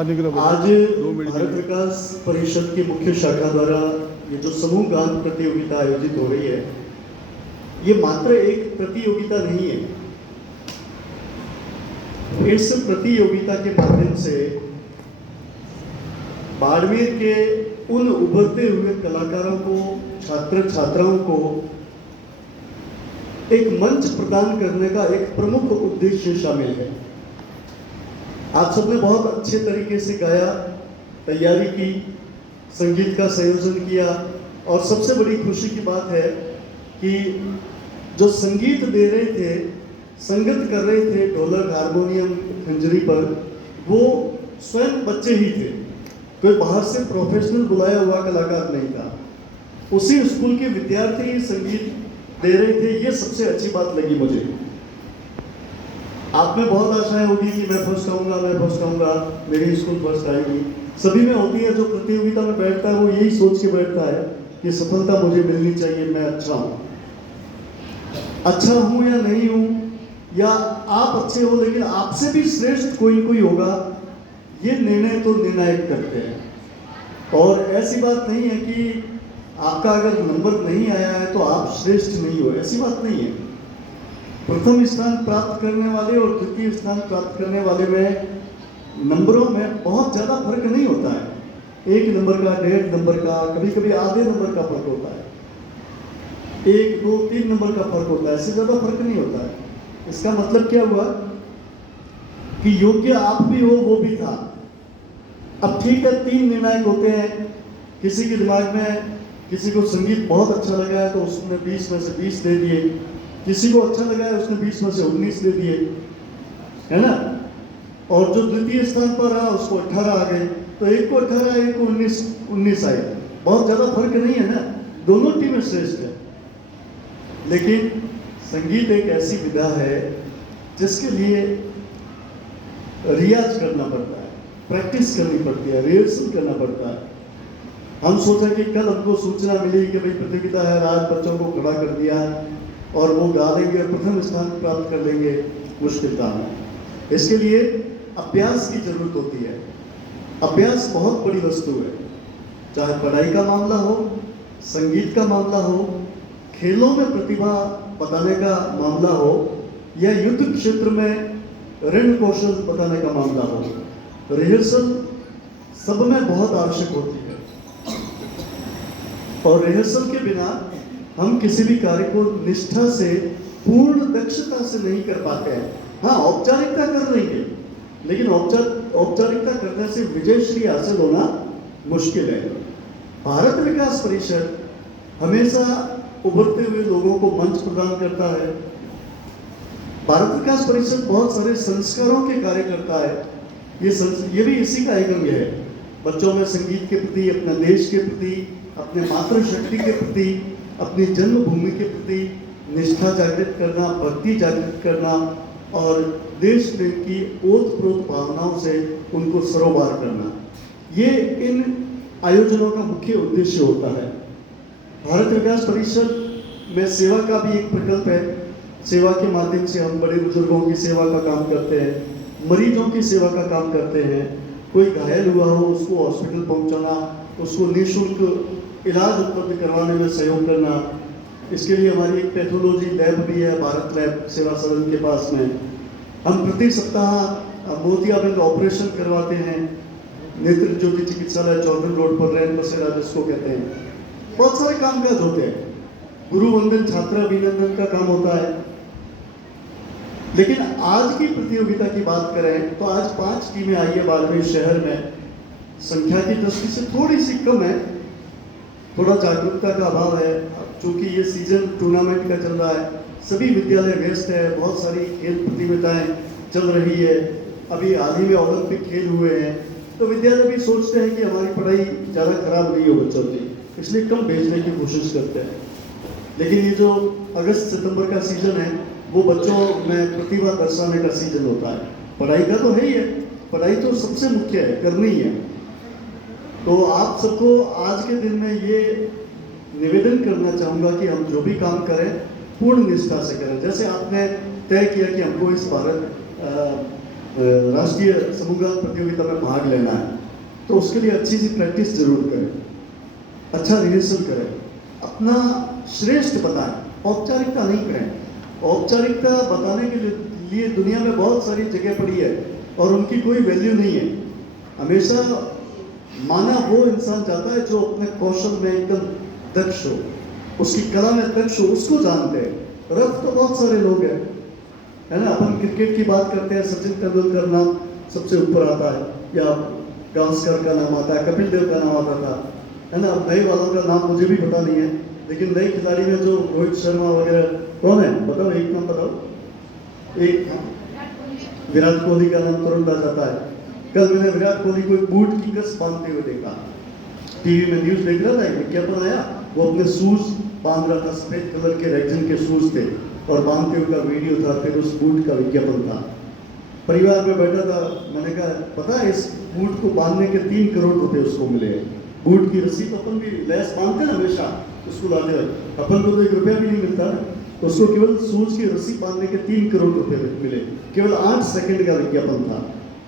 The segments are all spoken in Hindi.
आज भारत विकास परिषद की मुख्य शाखा द्वारा ये जो समूह गान प्रतियोगिता आयोजित हो रही है, ये मात्र एक प्रतियोगिता नहीं है। इस प्रतियोगिता के माध्यम से बाड़मेर के उन उभरते हुए कलाकारों को, छात्र छात्राओं को एक मंच प्रदान करने का एक प्रमुख उद्देश्य शामिल है। आप सबने बहुत अच्छे तरीके से गाया, तैयारी की, संगीत का संयोजन किया और सबसे बड़ी खुशी की बात है कि जो संगीत दे रहे थे, संगत कर रहे थे ढोलक, हारमोनियम, खंजरी पर, वो स्वयं बच्चे ही थे। कोई बाहर से प्रोफेशनल बुलाया हुआ कलाकार नहीं था। उसी स्कूल के विद्यार्थी संगीत दे रहे थे। ये सबसे अच्छी बात लगी मुझे। आप में बहुत आशाएं होगी कि मैं फर्स्ट आऊंगा, मेरी स्कूल फर्स्ट आएगी। सभी में होती है। जो प्रतियोगिता में बैठता है वो यही सोच के बैठता है कि सफलता मुझे मिलनी चाहिए, मैं अच्छा हूं या नहीं हूं, या आप अच्छे हो लेकिन आपसे भी श्रेष्ठ कोई होगा, ये निर्णय तो निर्णायक करते हैं। और ऐसी बात नहीं है कि आपका अगर नंबर नहीं आया है तो आप श्रेष्ठ नहीं हो, ऐसी बात नहीं है। प्रथम स्थान प्राप्त करने वाले और द्वितीय स्थान प्राप्त करने वाले में नंबरों में बहुत ज़्यादा फर्क नहीं होता है। 1 नंबर का, 1.5 नंबर का, कभी कभी आधे नंबर का फर्क होता है, 1, 2, 3 नंबर का फर्क होता है, इससे ज़्यादा फर्क नहीं होता है। इसका मतलब क्या हुआ कि योग्य आप भी हो, वो भी था। अब ठीक है, 3 निर्णायक होते हैं। किसी के दिमाग में, किसी को संगीत बहुत अच्छा लगा है तो उसने 20 में से 20 दे दिए, किसी को अच्छा लगा है उसने 20 में से 19 दे दिए, है ना। और जो द्वितीय स्थान पर रहा उसको 18 आ गए, तो एक को 18, एक को 19 आए। बहुत ज़्यादा फर्क नहीं है ना, दोनों टीमें श्रेष्ठ है। लेकिन संगीत एक ऐसी विधा है जिसके लिए रियाज करना पड़ता है, प्रैक्टिस करनी पड़ती है, रिहर्सल करना पड़ता है। हम सोचा कि कल हमको सूचना मिली कि भाई प्रतियोगिता है, आज बच्चों को खड़ा कर दिया और वो गा देंगे, प्रथम स्थान प्राप्त कर लेंगे, मुश्किल काम है। इसके लिए अभ्यास की जरूरत होती है। अभ्यास बहुत बड़ी वस्तु है। चाहे पढ़ाई का मामला हो, संगीत का मामला हो, खेलों में प्रतिभा बताने का मामला हो, या युद्ध क्षेत्र में रण कौशल बताने का मामला हो, रिहर्सल सब में बहुत आवश्यक होती है। और रिहर्सल के बिना हम किसी भी कार्य को निष्ठा से, पूर्ण दक्षता से नहीं कर पाते हैं। हाँ, औपचारिकता कर लेंगे, लेकिन औपचारिकता करने से विजयश्री हासिल होना मुश्किल है। भारत विकास परिषद हमेशा उभरते हुए लोगों को मंच प्रदान करता है। भारत विकास परिषद बहुत सारे संस्कारों के कार्य करता है। ये भी इसी का एक अंग है। बच्चों में संगीत के प्रति, अपने देश के प्रति, अपने मातृशक्ति के प्रति, अपनी जन्मभूमि के प्रति निष्ठा जागृत करना, भक्ति जागृत करना और देश प्रेम की ओतप्रोत भावनाओं से उनको सरोबार करना, ये इन आयोजनों का मुख्य उद्देश्य होता है। भारत विकास परिषद में सेवा का भी एक प्रकल्प है। सेवा के माध्यम से हम बड़े बुजुर्गों की सेवा का काम करते हैं, मरीजों की सेवा का काम करते हैं। कोई घायल हुआ हो उसको हॉस्पिटल पहुंचाना, उसको निःशुल्क इलाज उपलब्ध करवाने में सहयोग करना। इसके लिए हमारी एक पैथोलॉजी लैब भी है, भारत लैब सेवा सदन के पास में। हम प्रति सप्ताह मोतियाबिंद ऑपरेशन करवाते हैं। नेत्र ज्योति चिकित्सालय चौधरी रोड पर, रैन बसेरा जिसको कहते हैं। बहुत सारे कामकाज होते हैं। गुरु वंदन, छात्र अभिनंदन का काम होता है। लेकिन आज की प्रतियोगिता की बात करें तो आज 5 टीमें आई है बाड़मेर शहर में। संख्या की दृष्टि से थोड़ी सी कम है, थोड़ा जागरूकता का अभाव है। चूंकि ये सीजन टूर्नामेंट का चल रहा है, सभी विद्यालय व्यस्त है, बहुत सारी खेल प्रतियोगिताएं चल रही है। अभी हाल ही में ओलंपिक खेल हुए हैं, तो विद्यालय भी सोचते हैं कि हमारी पढ़ाई ज़्यादा खराब नहीं हो बच्चों की, इसलिए कम भेजने की कोशिश करते हैं। लेकिन ये जो अगस्त सितंबर का सीजन है, वो बच्चों में प्रतिभा दर्शाने का सीजन होता है। पढ़ाई का तो है ही है, पढ़ाई तो सबसे मुख्य है, करनी ही है। तो आप सबको आज के दिन में ये निवेदन करना चाहूँगा कि हम जो भी काम करें पूर्ण निष्ठा से करें। जैसे आपने तय किया कि हमको इस भारत राष्ट्रीय समूहगान प्रतियोगिता में भाग लेना है तो उसके लिए अच्छी सी प्रैक्टिस जरूर करें, अच्छा रिहर्सल करें, अपना श्रेष्ठ बताएं, औपचारिकता नहीं करें। औपचारिकता बताने के लिए दुनिया में बहुत सारी जगह पड़ी है और उनकी कोई वैल्यू नहीं है। हमेशा माना वो इंसान चाहता है जो अपने कौशल में एकदम दक्ष हो, उसकी कला में दक्ष हो, उसको जानते हैं। रफ तो बहुत सारे लोग हैं, है ना। अपन क्रिकेट की बात करते हैं, सचिन तेंदुलकर नाम सबसे ऊपर आता है, या गावस्कर का नाम आता है, कपिल देव का नाम आता था, है ना। नए वालों का नाम मुझे भी पता नहीं है, लेकिन नए खिलाड़ी में जो रोहित शर्मा वगैरह कौन है बताओ, एक नाम बताओ। एक विराट कोहली का नाम तुरंत आ जाता है। कल मैंने विराट कोहली को एक बूट की कस बांधते हुए देखा, टीवी में न्यूज देख रहा था, विज्ञापन आया, वो अपने शूज बांध रहा था, सफेद कलर के रेक्सिन के शूज थे और बांधते हुए का वीडियो था, फिर उस बूट का विज्ञापन था। परिवार में बैठा था, मैंने कहा पता है इस बूट को बांधने के 3 करोड़ रुपए उसको मिले। बूट की रस्सी तो अपन भी लैस बांधते ना हमेशा उसको लाते हैं, अपन को तो 1 रुपया भी नहीं मिलता ना, उसको केवल शूज की रस्सी बांधने के 3 करोड़ रुपए मिले। केवल 8 सेकंड का विज्ञापन था।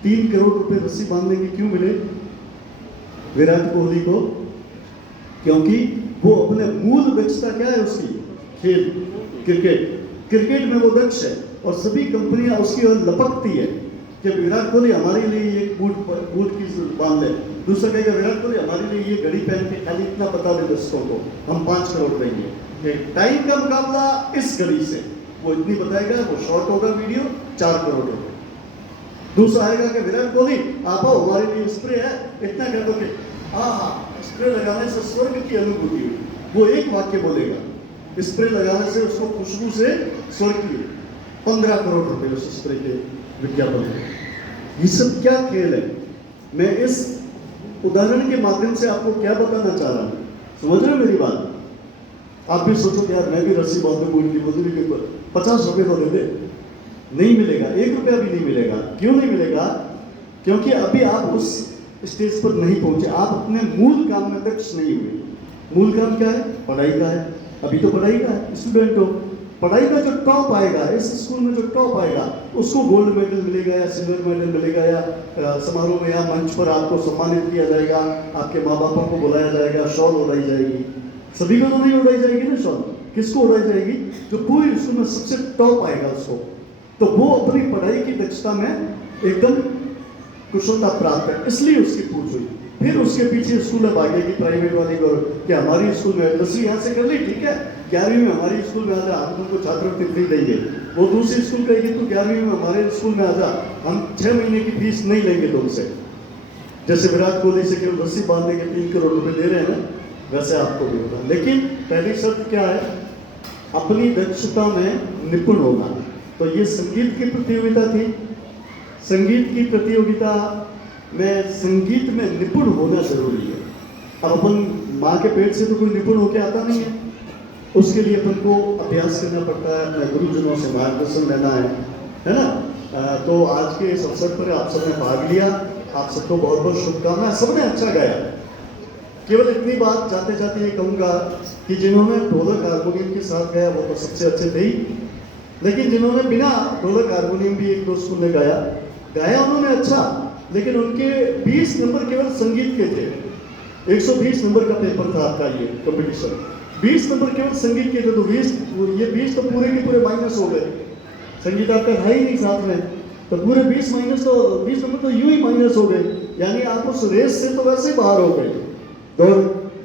3 करोड़ रुपए रस्सी बांधने के क्यों मिले विराट कोहली को? क्योंकि वो अपने मूल दक्षता क्या है उसकी, खेल, क्रिकेट में वो दक्ष है और सभी कंपनियां उसकी ओर लपकती है कि विराट कोहली हमारे लिए ये बूट की बांध ले, दूसरा कहेगा विराट कोहली हमारे लिए ये घड़ी पहन के खाली इतना बता दे दर्शकों को, हम 5 करोड़ देंगे। टाइम का मुकाबला इस घड़ी से, वो इतनी बताएगा, वो शॉर्ट होगा वीडियो, 4 करोड़ होगा। दूसरा आएगा कि विराट कोहली आप आओ हमारे लिए स्प्रे है, इतना कर दो कि हाँ स्प्रे लगाने से स्वर्ग की अनुभूति हुई, वो एक वाक्य बोलेगा, स्प्रे लगाने से उसको खुशबू से स्वर्ग की, 15 करोड़ रुपए उस स्प्रे के विज्ञापन में। ये सब क्या खेल है? मैं इस उदाहरण के माध्यम से आपको क्या बताना चाह रहा हूँ, समझ रहे हो मेरी बात? आप भी सोचो कि यार मैं भी रस्सी बांधू बूट की, मुझे भी 50 रुपए तो दे दे, नहीं मिलेगा, 1 रुपया भी नहीं मिलेगा। क्यों नहीं मिलेगा? क्योंकि अभी आप उस स्टेज पर नहीं पहुंचे, आप अपने मूल काम में दक्ष नहीं हुए। मूल काम क्या है? पढ़ाई का है। अभी तो पढ़ाई का है, स्टूडेंट हो, पढ़ाई का जो टॉप आएगा, इस स्कूल में जो टॉप आएगा उसको गोल्ड मेडल मिलेगा या सिल्वर मेडल मिलेगा, या समारोह में या मंच पर आपको सम्मानित किया जाएगा, आपके माँ बापों को बुलाया जाएगा, शॉल उड़ाई जाएगी। सभी को तो नहीं उड़ाई जाएगी ना शॉल, किसको उड़ाई जाएगी? जो पूरी स्कूल में सबसे टॉप आएगा उसको। तो वो अपनी पढ़ाई की दक्षता में एकदम कुशलता प्राप्त है, इसलिए उसकी पूछ हुई। फिर उसके पीछे स्कूल में भागेगी प्राइवेट वाली को कि हमारी स्कूल में 10वीं यहाँ से कर ली, ठीक है, 11वीं में हमारी स्कूल में आ जा, हम तुमको छात्रवृत्ति फ्री देंगे। वो दूसरी स्कूल कहेगी तू 11वीं में हमारे स्कूल में आ जा, हम 6 महीने की फीस नहीं लेंगे तुमसे। जैसे विराट कोहली से केवल रस्सी बांधने के 3 करोड़ रुपए दे रहे हैं ना, वैसे आपको भी होगा। लेकिन पहली शर्त क्या है? अपनी दक्षता में निपुण होना। तो ये संगीत की प्रतियोगिता थी। संगीत की प्रतियोगिता में संगीत में निपुण होना जरूरी है। अब अपन माँ के पेट से तो कोई निपुण होके आता नहीं है, उसके लिए अपन को अभ्यास करना पड़ता है, अपने गुरुजनों से मार्गदर्शन लेना है ना। तो आज के इस अवसर पर आप सबने भाग लिया, आप सबको बहुत बहुत शुभकामनाएं। सबने अच्छा गाया। केवल इतनी बात जाते जाते ये कहूँगा कि जिन्होंने ढोलक हारमोनियम के साथ गाया वो तो सबसे अच्छे थे ही, लेकिन जिन्होंने बिना ढोलक हारमोनियम भी 1-2 स्कूल में गाया उन्होंने अच्छा, लेकिन उनके 20 नंबर केवल संगीत के थे। 120 नंबर का पेपर था आपका ये कंपटीशन, 20 नंबर केवल संगीत के थे। तो 20 तो पूरे के पूरे माइनस हो गए। संगीत आपका था ही नहीं साथ में, तो पूरे 20 नंबर तो यूं ही माइनस हो गए। यानी आप उस रेस से तो वैसे बाहर हो गए, और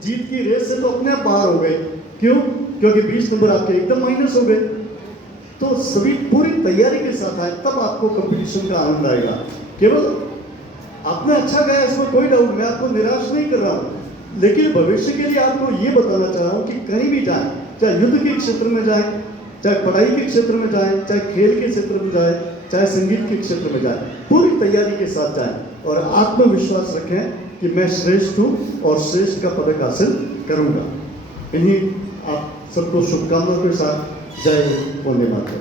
जीत की रेस से तो अपने आप बाहर हो गए। क्यों? क्योंकि 20 नंबर आपके एकदम माइनस हो गए। तो सभी पूरी तैयारी के साथ आए, तब आपको कंपटीशन का आनंद आएगा। केवल आपने अच्छा गाया, इसमें कोई डाउट, मैं आपको निराश नहीं कर रहा हूँ, लेकिन भविष्य के लिए आपको ये बताना चाह रहा हूँ कि कहीं भी जाए, चाहे युद्ध के क्षेत्र में जाए, चाहे पढ़ाई के क्षेत्र में जाए, चाहे खेल के क्षेत्र में जाए, चाहे संगीत के क्षेत्र में जाए, पूरी तैयारी के साथ जाए और आत्मविश्वास रखें कि मैं श्रेष्ठ हूँ और श्रेष्ठ का पदक हासिल करूँगा। इन्हीं आप सबको शुभकामनाओं के साथ जय हिंद, वंदे मातरम।